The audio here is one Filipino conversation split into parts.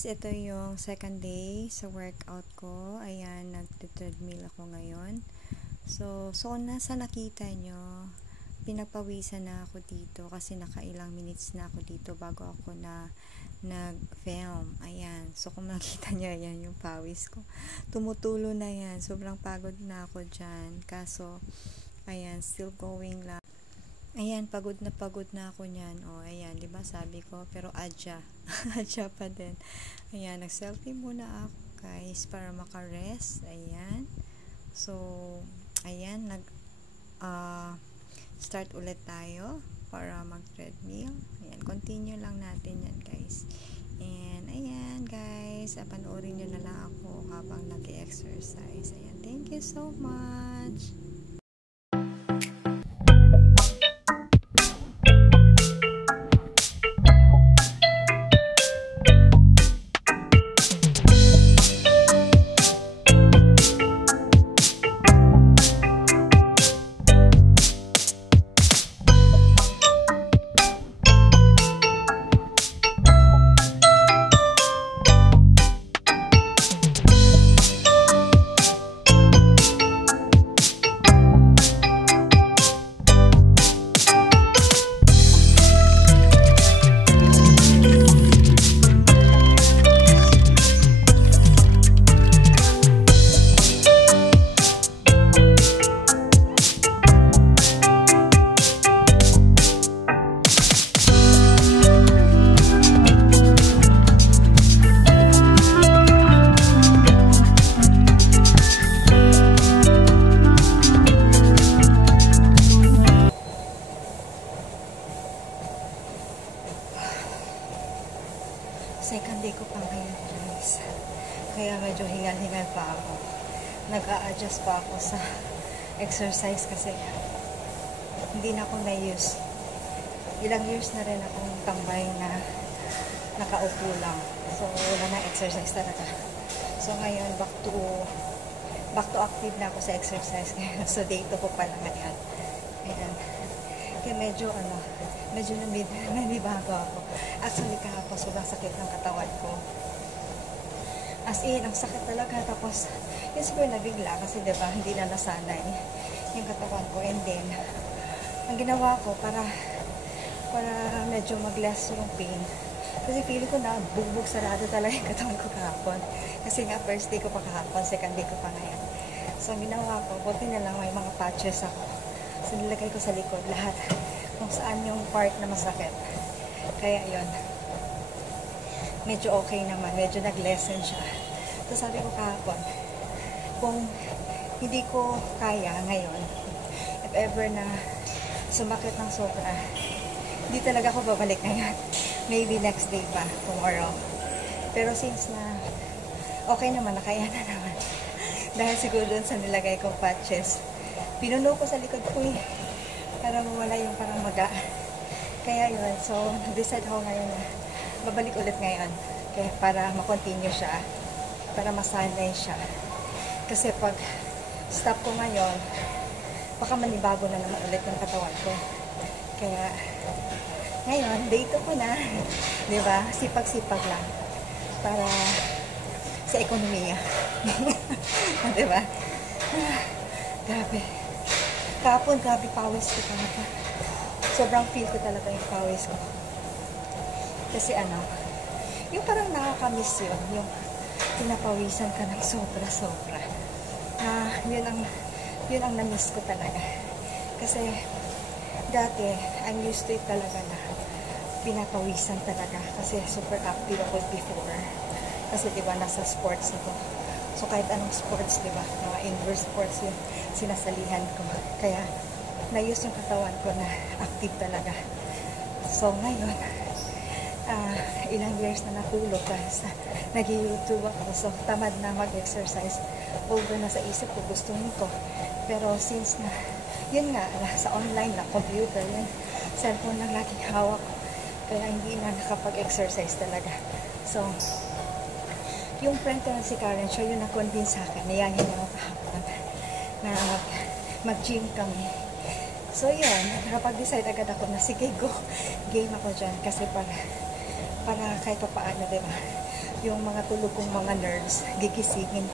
guys, ito yung second day sa workout ko. Ayan, nagte-treadmill ako ngayon. So nasa nakita nyo, pinagpawisan na ako dito kasi nakailang minutes na ako dito bago ako nag-film. Ayan, so kung makita nyo, ayan yung pawis ko. Tumutulo na yan, sobrang pagod na ako dyan. Kaso, ayan, still going lang. Ayan, pagod na ako niyan. O, ayan, di ba sabi ko, pero adya. Adya pa din. Ayan, nag-selfie muna ako, guys, para maka-rest. Ayan. So, ayan, start ulit tayo para mag-treadmill. Ayan, continue lang natin yan, guys. And, ayan, guys, panoorin nyo na lang ako habang nag-exercise. Ayan, thank you so much. Second day ko pa ngayon, guys. Kaya medyo hingal-hingal pa ako. Nag-a-adjust pa ako sa exercise kasi hindi na ako na-use. Ilang years na rin akong tambay na nakaupo lang. So, wala na exercise talaga. So, ngayon, back to active na ako sa exercise. So, day 2 ko pala ngayon. Ayan. Kaya medyo nanibago ako. Actually, kahapon sobrang sakit ng katawan ko. As in, ang sakit talaga. Tapos, yun siguro nabigla kasi diba, hindi na nasanay yung katawan ko. And then, ang ginawa ko para medyo mag-less yung pain. Kasi feeling ko na bugbog sarado talaga yung katawan ko kahapon. Kasi nga, first day ko pa kahapon, second day ko pa ngayon. So, ang ginawa ko, buti na lang may mga patches ako. So, nilagay ko sa likod lahat kung saan yung part na masakit. Kaya yon, medyo okay naman, medyo nag-lessen siya. So, sabi ko kahapon, kung hindi ko kaya ngayon, if ever na sumakit ng sobra, hindi talaga ako babalik ngayon. Maybe next day pa, tomorrow. Pero since na okay naman, nakaya na naman. Dahil siguro dun sa nilagay kong patches, pinuno ko sa likod ko para mawala yung parang maga. Kaya yun, so decide ako ngayon na babalik ulit ngayon. Kaya para makontinue siya, para masanay siya. Kasi pag stop ko ngayon, baka manibago na naman ulit yung katawan ko. Kaya ngayon, day 2 ko na. Diba? Sipag-sipag lang. Para sa ekonomiya. Diba? Grabe. Kahapon, grabe pawis ko talaga. Sobrang feel ko talaga yung pawis ko. Kasi yung parang nakakamiss yun, yung pinapawisan ka ng sobra-sobra. Yun ang na-miss ko talaga. Kasi, dati, I'm used to it talaga na pinapawisan talaga. Kasi super active ako before. Kasi diba, nasa sports ako. So, kahit anong sports, diba, mga indoor sports yung sinasalihan ko. Kaya, na-use yung katawan ko na active talaga. So, ngayon, ilang years na natulog kasi nag-YouTube ako. So, tamad na mag-exercise. Over na sa isip ko, gustuhin ko. Pero, since na, yun nga, sa online na, computer, yun, cellphone lang laging hawak ko. Kaya, hindi na nakapag-exercise talaga. So, yung friend ko na si Karen, siya yung na-convince sa akin, niyahin niya ako kahapon na mag-gym kami. So, yun, nakapag-decide agad ako na sige, go, game ako dyan. Kasi para kahit pa paano, diba? yung mga tulog kong mga nerves, gigisingin.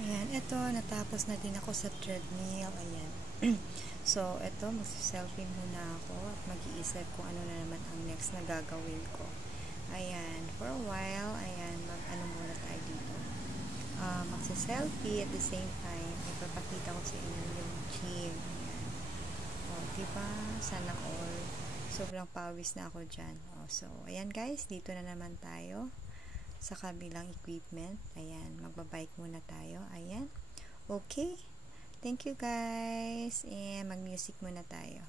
Ayan, eto, natapos na din ako sa treadmill. Ayan. So, eto, magsiselfie muna ako at mag-iisip kung ano na naman ang next na gagawin ko. Ayan, for a while, ayan, mag-ano muna tayo dito. Magsiselfie at the same time, ipapakita ko sa inyo yung gym. O, diba? Sana all. Sobrang pawis na ako dyan. O, so, ayan guys, dito na naman tayo sa kabilang equipment. Ayan, magbabike muna tayo. Ayan. Okay. Thank you guys. And mag-music muna tayo.